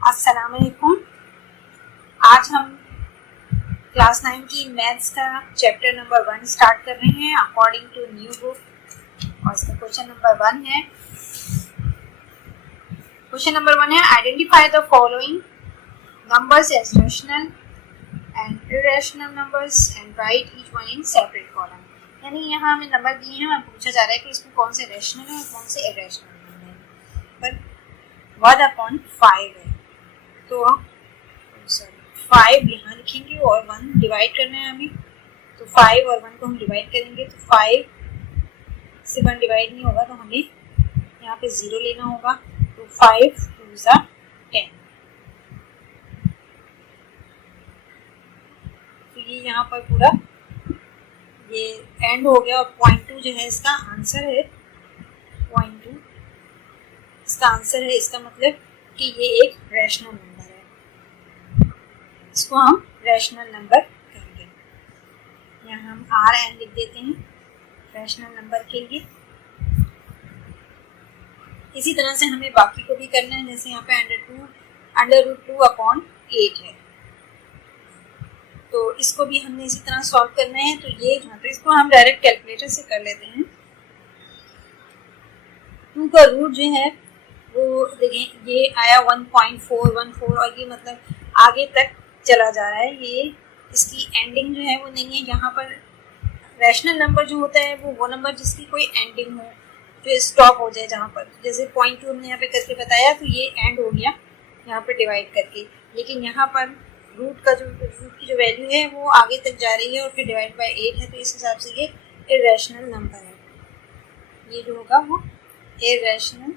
अस्सलाम वालेकुम। आज हम क्लास 9 की मैथ्स का चैप्टर नंबर 1 स्टार्ट कर रहे हैं अकॉर्डिंग टू न्यू बुक और इसका क्वेश्चन नंबर 1 है। क्वेश्चन नंबर 1 है identify the following numbers as rational and irrational numbers and write each one in separate column. यानी यहाँ हमें नंबर दिए हैं और पूछा जा रहा है कि इसमें कौन से रैशनल है और कौन से इरेशनल नंबर है। पर 1/5 है तो 5 यहाँ लिखेंगे और 1 डिवाइड करना है हमें, तो 5 और 1 को हम डिवाइड करेंगे तो 5 से 1 डिवाइड नहीं होगा तो हमें यहाँ पे 0 लेना होगा। तो 5 2 ज़ा 10। तो ये यहाँ पर पूरा ये एंड हो गया और 0.2 जो है इसका आंसर है। 0.2 इसका आंसर है। इसका मतलब कि ये एक रैशनल नंबर है, इसको हम रैशनल नंबर कहेंगे। यहाँ हम RN लिख देते हैं रैशनल नंबर के लिए। इसी तरह से हमें बाकी को भी करना है, जैसे यहाँ पे √2/8 है तो इसको भी हमने इसी तरह सॉल्व करना है। तो ये जो है इसको हम डायरेक्ट कैलकुलेटर से कर लेते हैं। 2 का रूट जो है वो देखें ये आया 1.414 और ये मतलब आगे तक चला जा रहा है। ये इसकी एंडिंग जो है वो नहीं है। यहाँ पर रैशनल नंबर जो होता है वो नंबर जिसकी कोई एंडिंग हो, जो स्टॉप हो जाए, जहाँ पर जैसे 0.2 हमने यहाँ पे करके बताया तो ये एंड हो गया यहाँ पे डिवाइड करके। लेकिन यहाँ पर रूट की जो वैल्यू है वो आगे तक जा रही है और फिर डिवाइड बाय 8 है, तो इस हिसाब से ये इरेशनल नंबर है। ये जो होगा वो इरेशनल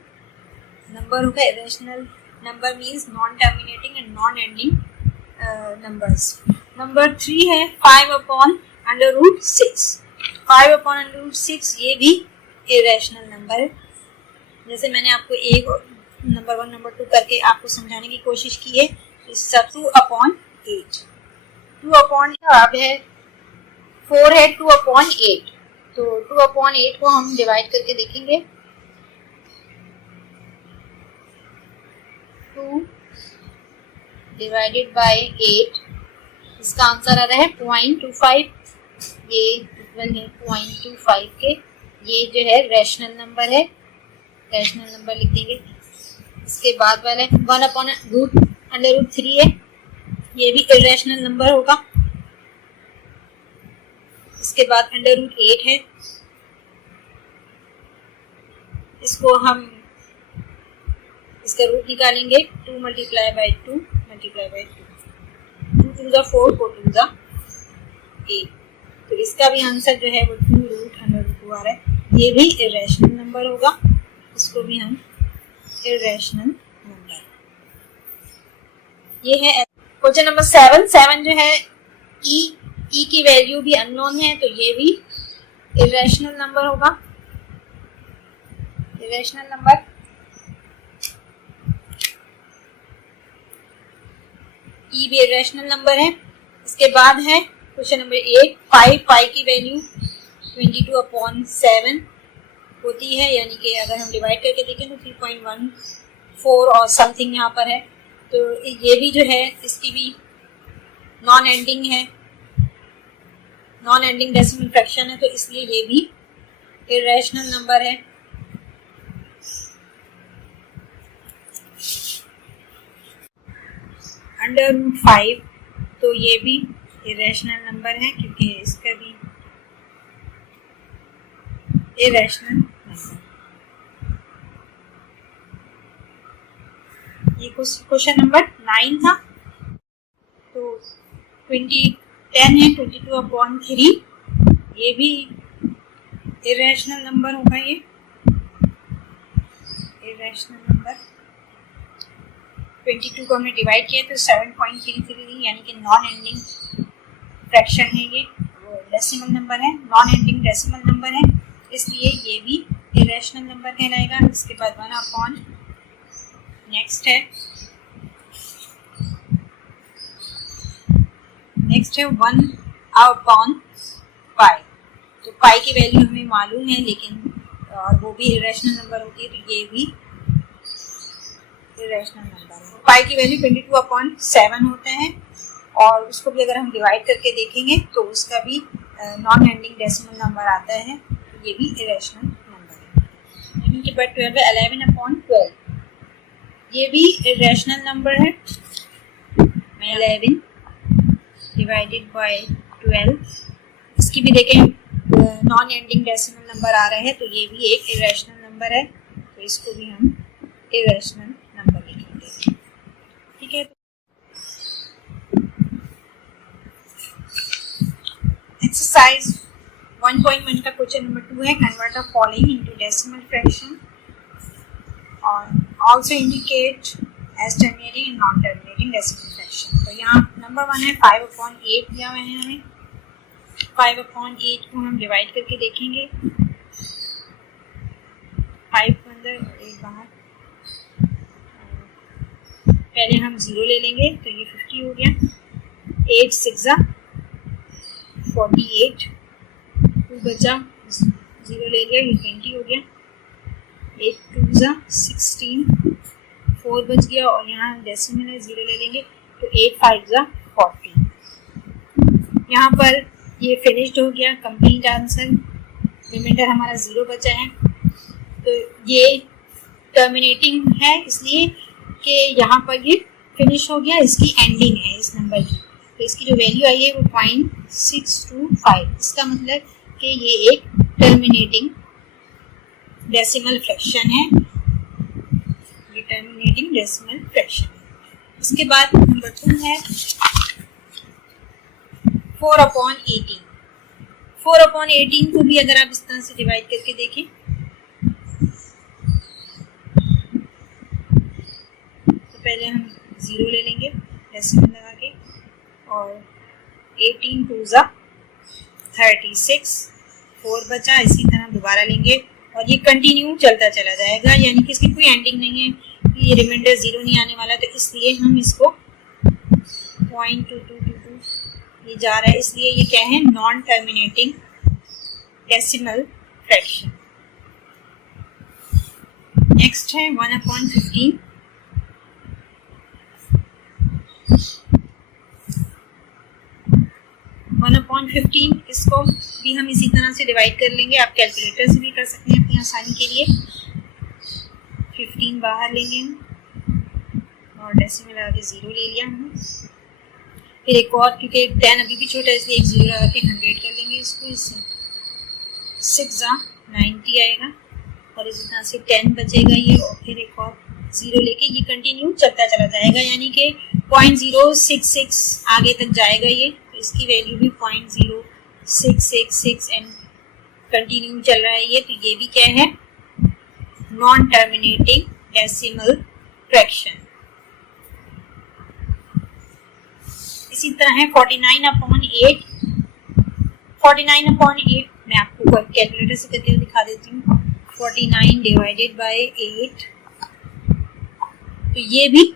नंबर होगा। Irrational number means non terminating and non ending numbers. Number 3 है 5/√6। 5/√6 ये भी इरेशनल नंबर है। जैसे मैंने आपको एक नंबर 1 नंबर 2 करके आपको समझाने की कोशिश की है। सब 2/8। 2/8 अब है 4 है 2/8। तो 2/8 को हम डिवाइड करके देखेंगे। 2 डिवाइडेड बाय 8, इसका आंसर आ रहा है 0.25। ये इक्वल है 0.25 के। ये जो है रैशनल नंबर है, रैशनल नंबर लिख देंगे। इसके बाद वाला 1/√3 है, ये भी इरेशनल नंबर होगा। इसके बाद √8 है, इसको हम इसका रूट निकालेंगे। 2 × 2 × 2 2 × 4 4 2 × 8। तो इसका भी आंसर जो है वो 2√2 आ रहा है। ये भी इरेशनल नंबर होगा, इसको भी हम इरेशनल नंबर। ये है क्वेश्चन नंबर 7 जो है ई की वैल्यू भी अननोन है, तो ये भी इरेशनल नंबर होगा। इरेशनल नंबर ई भी इरेशनल नंबर है। इसके बाद है क्वेश्चन नंबर 8 5 की वैल्यू 22/7 होती है, यानी कि अगर हम डिवाइड करके देखें तो 3.14 और समथिंग यहाँ पर है। तो ये भी जो है इसकी भी नॉन एंडिंग है, नॉन एंडिंग डेसिमल फ्रैक्शन है, तो इसलिए ये भी इरेशनल नंबर है। √5 तो ये भी इरेशनल नंबर है क्योंकि इसका भी इरेशनल नंबर। ये क्वेश्चन नंबर 9 था। तो 10 है 22/3, ये भी इरेशनल नंबर होगा। ये इरेशनल नंबर 22 को हमने डिवाइड किया तो 7.33, यानी कि नॉन एंडिंग फ्रैक्शन है। ये डेसिमल नंबर है, नॉन एंडिंग डेसिमल नंबर है, इसलिए ये भी इरेशनल नंबर कहलाएगा। इसके बाद 1/, नेक्स्ट है 1/π। तो पाई की वैल्यू हमें मालूम है, लेकिन और वो भी इरेशनल नंबर होती है, तो ये भी इरेशनल नंबर है। पाई की वैल्यू 22/7 होते हैं और उसको भी अगर हम डिवाइड करके देखेंगे तो उसका भी नॉन एंडिंग डेसिमल नंबर आता है, तो ये भी इरेशनल नंबर है। यानी कि बट 12 है 11/12, ये भी इरेशनल नंबर है। 11 डिवाइडेड बाय 12, इसकी भी देखें नॉन एंडिंग डेसिमल नंबर आ रहा है, तो ये भी एक इरेशनल नंबर है, तो इसको भी हम इरेशनल नंबर लिखेंगे। ठीक है, एक्सरसाइज 1.1 का क्वेश्चन नंबर 2 है, convert the following into decimal fraction और also indicate as terminating and non terminating decimal fraction. तो यहाँ नंबर 1 है 5/8 दिया हुआ है हमें। 5/8 को हम डिवाइड करके देखेंगे, 5 अंदर और 8 बाहर। पहले हम 0 ले लेंगे तो ये 50 हो गया। 8 6 48, 2 बचा, 0 ले लिया, ये 20 हो गया। 8 2 16, 4 बच गया और यहाँ डेसिमल है, 0 ले लेंगे तो 8 5 40। यहाँ पर ये फिनिश्ड हो गया, कंप्लीट आंसर। रिमाइंडर हमारा 0 बचा है, तो ये टर्मिनेटिंग है इसलिए कि यहाँ पर ये फिनिश हो गया, इसकी एंडिंग है इस नंबर की, तो इसकी जो वैल्यू आई है वो 0.625। इसका मतलब कि ये एक टर्मिनेटिंग डेसिमल फ्रैक्शन है, ये टर्मिनेटिंग डेसिमल फ्रैक्शन है। इसके बाद नंबर 2 है 4/18। 4/18 को भी अगर आप इस तरह से डिवाइड करके देखें तो पहले हम 0 ले लेंगे डेसिमल लगा के और 18 2 36, 4 बचा, इसी तरह दोबारा लेंगे और ये कंटिन्यू चलता चला जाएगा, यानी कि इसकी कोई एंडिंग नहीं है, ये रिमाइंडर 0 नहीं आने वाला, तो इसलिए हम इसको 0.2222 ये जा रहा है, इसलिए ये क्या है, non terminating decimal fraction. Next है 1/15। 1/15 इसको भी हम इसी तरह से डिवाइड कर लेंगे, आप कैलकुलेटर से भी कर सकते हैं अपनी आसानी के लिए। 15 बाहर लेंगे हम और डेसिमल आगे 0 ले लिया हमने, फिर एक और, क्योंकि 10 अभी भी छोटा है इसलिए एक 0 लगा के 100 कर लेंगे इसको, इससे 6 90 आएगा और इस तरह से 10 बचेगा ये, और फिर एक और 0 लेके ये कंटिन्यू चलता चला जाएगा, यानी कि 0.066 आगे तक जाएगा ये, तो इसकी वैल्यू भी 0.0666 एंड कंटिन्यू चल रहा है ये, तो ये भी क्या है, नॉन टर्मिनेटिंग डेसिमल फ्रैक्शन। इसी तरह है 49/8। 49/8 मैं आपको कैलकुलेटर से करके दिखा देती हूँ। 49 डिवाइडेड बाय 8, तो ये भी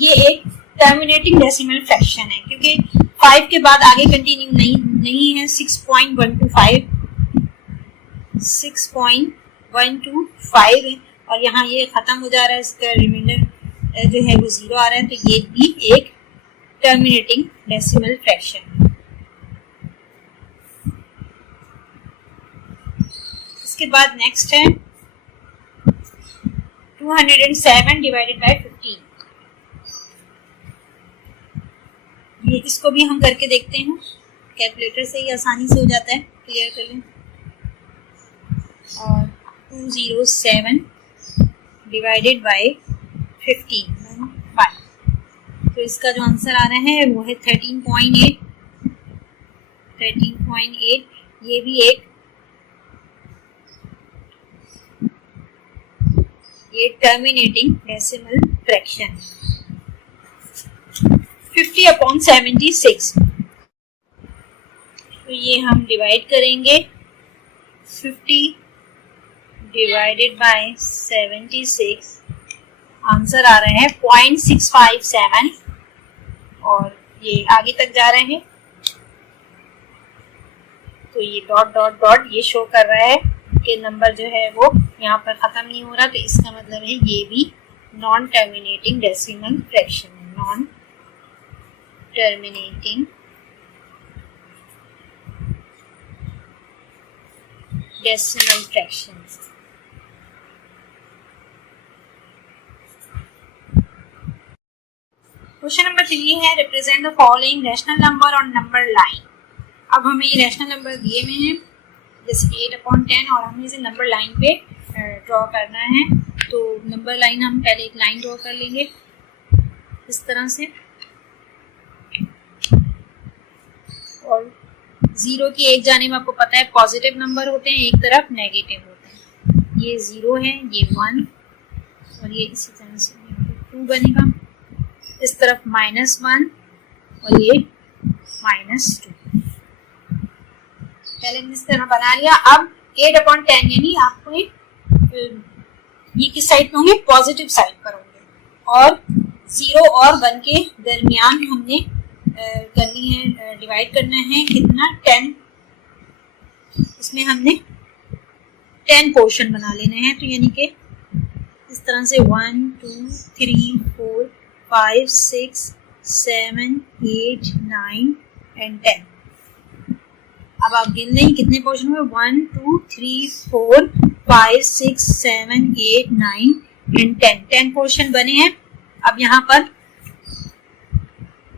ये एक टर्मिनेटिंग डेसिमल फ्रैक्शन है, क्योंकि 5 के बाद आगे कंटिन्यू नहीं है। 6.125 है और यहाँ ये खत्म हो जा रहा है, इसका रिमाइंडर जो है वो 0 आ रहा है, तो ये भी एक टर्मिनेटिंग डेसिमल फ्रैक्शन है। इसके बाद नेक्स्ट है 207 डिवाइडेड बाय 15। ये इसको भी हम करके देखते हैं, कैलकुलेटर से ही आसानी से हो जाता है, क्लियर कर लें। और 207 डिवाइडेड बाय 15, तो इसका जो आंसर आ रहा है वो है 13.8। ये भी एक ये टर्मिनेटिंग डेसिमल फ्रैक्शन। 50/76, तो ये हम डिवाइड करेंगे। 50 डिवाइडेड बाय 76, आंसर आ रहे हैं 0.657 और ये आगे तक जा रहे हैं, तो ये डॉट डॉट डॉट ये शो कर रहा है कि नंबर जो है वो यहाँ पर ख़त्म नहीं हो रहा, तो इसका मतलब है ये भी नॉन टर्मिनेटिंग डेसिमल फ्रैक्शन है, non terminating decimal fraction. Question number 3 है represent the following rational number on number line. अब हमें ये रैशनल नंबर दिए हुए हैं जैसे 8/10 और हमें इसे नंबर लाइन पे ड्रॉ करना है। तो नंबर लाइन हम पहले एक लाइन ड्रॉ कर लेंगे इस तरह से, और 0 की एक जानिब आपको पता है पॉजिटिव नंबर होते हैं, एक तरफ नेगेटिव होते हैं। ये 0 है, ये 1 और ये इसी तरह से 2 बनेगा, इस तरफ -1 और ये -2। पहले हमने इस तरह बना लिया। अब 8/10 यानी आपको ये किस साइड पे होंगे, पॉजिटिव साइड पर होंगे, और 0 और 1 के दरमियान हमने करनी है, डिवाइड करना है कितना, 10। इसमें हमने 10 पोर्शन बना लेने हैं। तो यानी कि इस तरह से 1 2 3 4 5 6 7 8 9 एंड 10। अब आप गिन लें कितने पोर्शन हुए, 1 2 3 4 5 6 7 8 9 एंड 10 पोर्शन बने हैं। अब यहाँ पर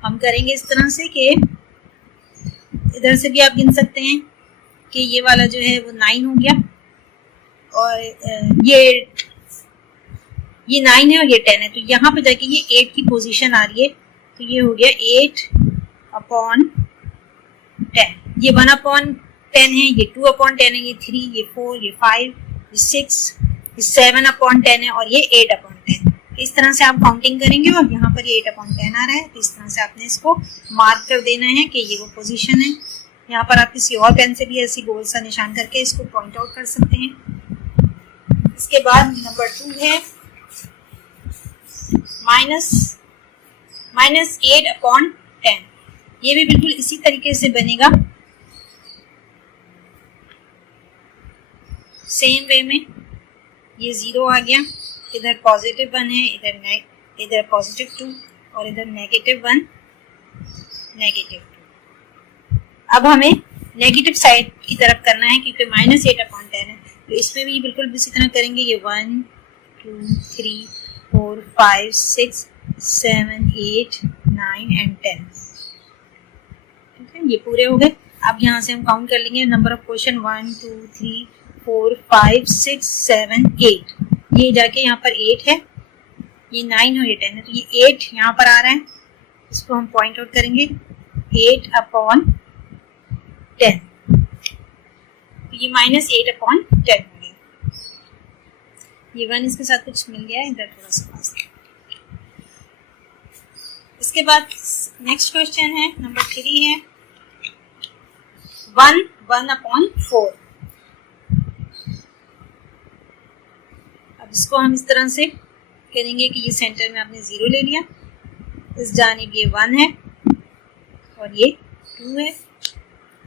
हम करेंगे इस तरह से कि इधर से भी आप गिन सकते हैं कि ये वाला जो है वो 9 हो गया, और ये 9 है और ये 10 है। तो यहाँ पे जाके ये 8 की पोजीशन आ रही है, तो ये हो गया 8/10। ये 1/10 है, ये 2/10 है, ये 3, ये 4, ये 5, ये 6, ये 7/10 है और ये 8/10। इस तरह से आप काउंटिंग करेंगे और यहाँ पर ये 8/10 आ रहा है, तो इस तरह से आपने इसको मार्क कर देना है कि ये वो पोजीशन है। यहाँ पर आप किसी और पेन से भी ऐसी गोल सा निशान करके इसको पॉइंट आउट कर सकते हैं। इसके बाद नंबर 2 है -8/10। ये भी बिल्कुल इसी तरीके से बनेगा, सेम वे में। ये 0 आ गया, इधर +1 है, इधर +2 और इधर -1 -2। अब हमें नेगेटिव साइड की तरफ करना है क्योंकि -8/10 है, तो इसमें भी बिल्कुल इसी तरह करेंगे। ये 1 2 3 4 5 6 7 8 9 एंड 10। ठीक है, ये पूरे हो गए। अब यहाँ से हम काउंट कर लेंगे नंबर ऑफ क्वेश्चन 1 2 3 4 5 6 7 8। ये जाके यहाँ पर 8 है, ये 9 और ये 10 है, तो ये 8 यहाँ पर आ रहा है, इसको हम पॉइंट आउट करेंगे 8/10। तो ये -8/10 हो गया। ये 1 इसके साथ कुछ मिल गया है, इधर थोड़ा सा पास। इसके बाद नेक्स्ट क्वेश्चन है नंबर 3 है 1/4। अब इसको हम इस तरह से करेंगे कि ये सेंटर में आपने 0 ले लिया, इस जानिब ये 1 है और ये 2 है,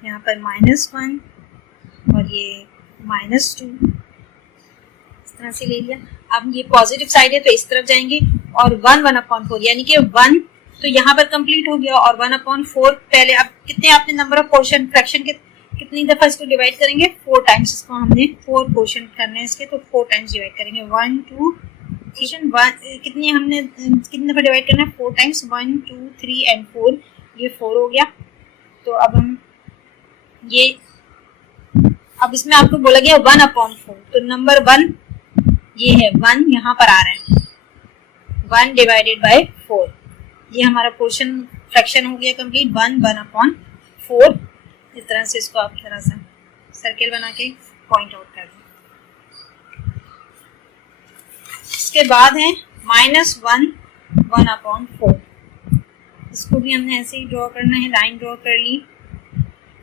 यहाँ पर -1 और ये -2 इस तरह से ले लिया। अब ये पॉजिटिव साइड है तो इस तरफ जाएंगे, और 1/4 यानी कि 1 तो यहाँ पर कंप्लीट हो गया, और 1/4 पहले। अब कितने आपने नंबर ऑफ पोर्शन फ्रैक्शन के कितनी दफा इसको डिवाइड करेंगे, 4 टाइम्स। इसको हमने 4 पोर्शन करने हैं इसके, तो 4 टाइम्स डिवाइड करेंगे। 1 2 3 कितनी हमने कितनी दफा डिवाइड करना है, 4 टाइम्स। 1 2 3 एंड 4, ये 4 हो गया। तो अब हम ये, अब इसमें आपको बोला गया 1/4, तो नंबर 1 ये है, 1 यहाँ पर आ रहा है, 1 डिवाइडेड बाय 4। ये हमारा पोर्शन फ्रैक्शन हो गया कंप्लीट, 1/4। इस तरह से इसको आप थोड़ा सा सर्किल बना के पॉइंट आउट कर दें। इसके बाद है -1/4। इसको भी हमने ऐसे ही ड्रॉ करना है, लाइन ड्रॉ कर ली,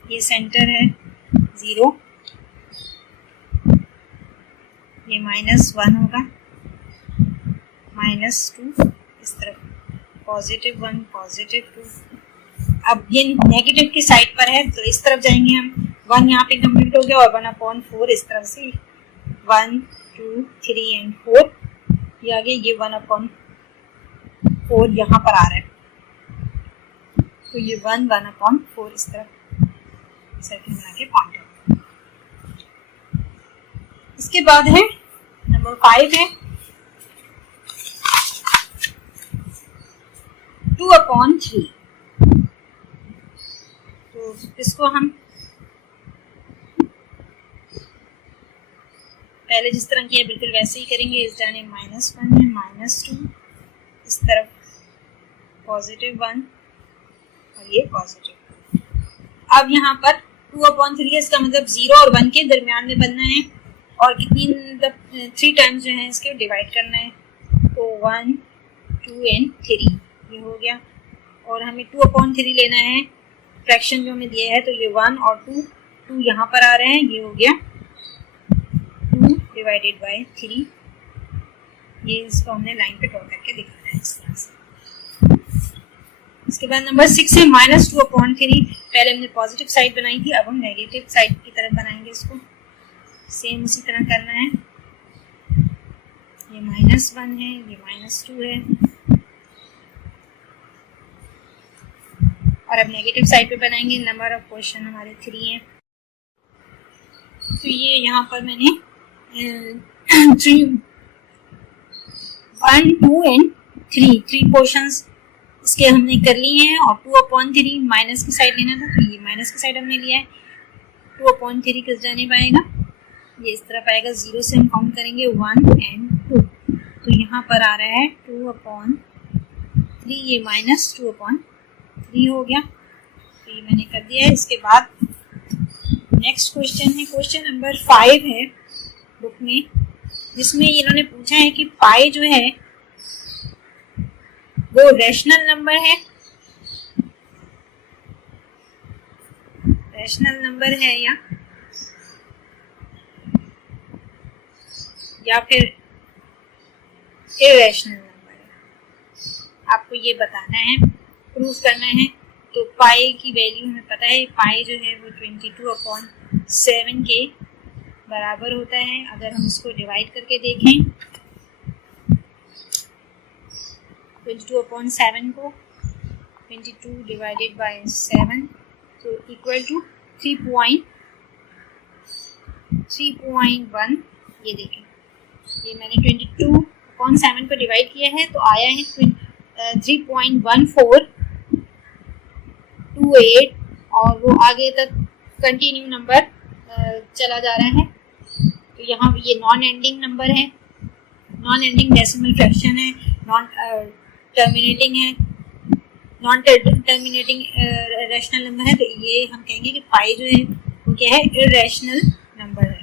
ये सेंटर है 0, ये -1 होगा, -2 इस तरफ, +1 +2। अब ये नेगेटिव की साइड पर है तो इस तरफ जाएंगे हम, 1 यहाँ पे कंप्लीट हो गया, और 1/4 इस तरफ से 1 2 2, 3 एंड 4, ये आगे ये 1/4 यहाँ पर आ रहा है, तो ये 1/4 इस तरह सर्किल बना के पॉइंट है। इसके बाद है नंबर 5 है 2/3। तो इसको हम पहले जिस तरह किया बिल्कुल वैसे ही करेंगे। इस जाने -1 है, -2, इस तरफ +1 और ये पॉजिटिव। अब यहाँ पर 2/3 है, इसका मतलब 0 और 1 के दरमियान में बनना है और कितनी मतलब 3 टाइम्स जो है इसके डिवाइड करना है। तो 1, 2 एंड 3 ये हो गया। और हमें 2/3 लेना है, फ्रैक्शन जो हमें दिया है, तो ये 1 और 2 यहाँ पर आ रहे हैं, ये हो गया 2 डिवाइडेड बाय 3। ये इसको हमने लाइन पे ड्रॉ करके दिखाना है इस तरह से। इसके बाद नंबर 6 है -2/3। पहले हमने पॉजिटिव साइड बनाई थी, अब हम नेगेटिव साइड की तरफ बनाएंगे इसको। सेम उसी तरह करना है। ये -1 है, ये -2 है और अब नेगेटिव साइड पे बनाएंगे। नंबर ऑफ क्वेश्चन हमारे 3 हैं, तो ये यहाँ पर मैंने 1, 2 एंड 3 पोर्शंस इसके हमने कर लिए हैं। और 2/3 माइनस की साइड लेना था, तो ये माइनस की साइड हमने लिया है। 2/3 किस जाने पाएगा, ये इस तरफ आएगा। 0 से हम काउंट करेंगे 1 एंड 2, तो यहाँ पर आ रहा है 2/3, ये -2/3 हो गया। तो ये मैंने कर दिया है। इसके बाद नेक्स्ट क्वेश्चन है, क्वेश्चन नंबर 5 है बुक में, जिसमें इन्होंने पूछा है कि पाई जो है वो रैशनल नंबर है, रैशनल नंबर है या फिर इरेशनल नंबर है। आपको ये बताना है, प्रूफ करना है। तो पाई की वैल्यू हमें पता है, पाई जो है वो 22/7 के बराबर होता है। अगर हम इसको डिवाइड करके देखें 22/7 को 22 डिवाइडेड बाय 7 तो इक्वल टू 3.1। ये देखें, ये मैंने 22/7 को डिवाइड किया है तो आया है 3.1428 और वो आगे तक कंटिन्यू नंबर चला जा रहा है। तो यहाँ ये नॉन एंडिंग नंबर है, नॉन एंडिंग डेसिमल फ्रैक्शन है, नॉन टर्मिनेटिंग है, नॉन टर्मिनेटिंग रैशनल नंबर है। तो ये हम कहेंगे कि पाई जो है वो क्या है, इररेशनल नंबर है।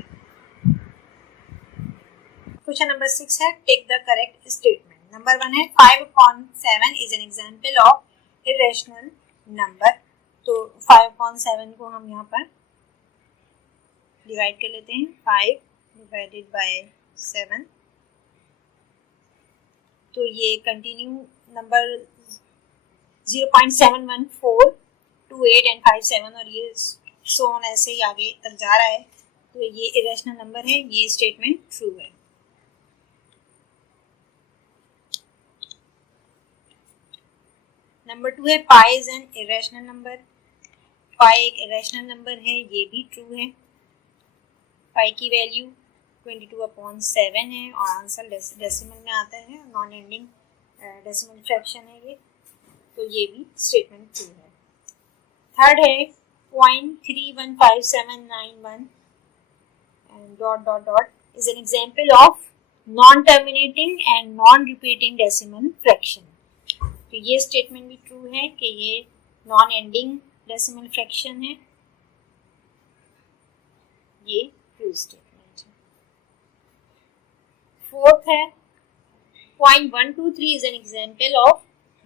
क्वेश्चन नंबर 6 है take the correct statement. Number 1 है 5/7 is an example of irrational number. तो 5/7 को हम यहाँ पर डिवाइड कर लेते हैं, 5 डिवाइडेड बाय 7। तो ये कंटिन्यू नंबर 0.71428 एंड 57 और ये सो ऑन ऐसे ही आगे तक जा रहा है। तो ये इरेशनल नंबर है, ये स्टेटमेंट ट्रू है। नंबर 2 है pi is an irrational number. Pi एक इरेशनल नंबर है, ये भी ट्रू है। पाई की वैल्यू 22/7 है और आंसर डेसिमल में आता है, नॉन एंडिंग डेसिमल फ्रैक्शन है ये, तो ये भी स्टेटमेंट ट्रू है। थर्ड है 0.315791 ... is an example of non-terminating and non-repeating decimal fraction। तो ये स्टेटमेंट भी ट्रू है कि ये नॉन एंडिंग डेसिमल फ्रैक्शन है, ये ट्रू स्टेटमेंट है। फोर्थ है 0.123 is an example of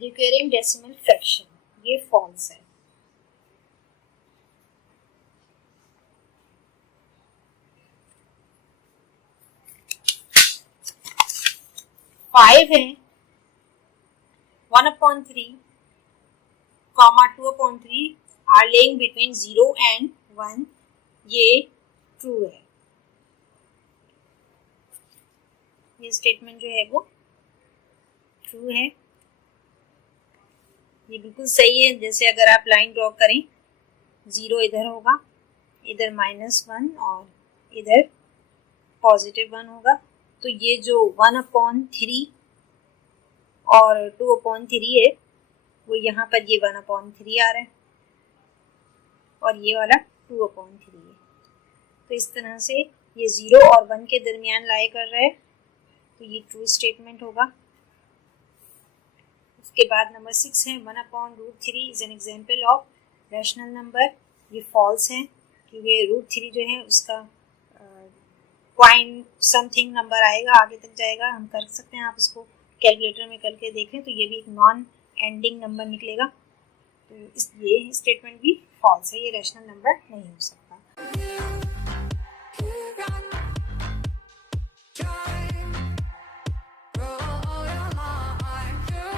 recurring decimal fraction, ये फॉल्स है। फाइव है 1/3, 2/3 are laying between 0 and 1, ये ट्रू है। ये स्टेटमेंट जो है वो ट्रू है। ये बिल्कुल सही है। जैसे अगर आप लाइन ड्रॉ करें, 0 इधर होगा, इधर -1 और इधर +1 होगा, तो ये जो 1/3 और 2/3 है वो यहाँ पर ये 1/3 आ रहा है और ये वाला 2/3 है। तो इस तरह से ये 0 और 1 के दरमियान लाई कर रहा है, तो ये ट्रू स्टेटमेंट होगा। उसके बाद नंबर 6 है 1/√3 is an example of rational number. ये फॉल्स है क्योंकि √3 जो है उसका पॉइंट समथिंग नंबर आएगा, आगे तक जाएगा। हम कर सकते हैं, आप उसको कैलकुलेटर में करके देखें तो ये भी एक नॉन एंडिंग नंबर निकलेगा। तो ये स्टेटमेंट भी फॉल्स है, ये रैशनल नंबर नहीं हो सकता।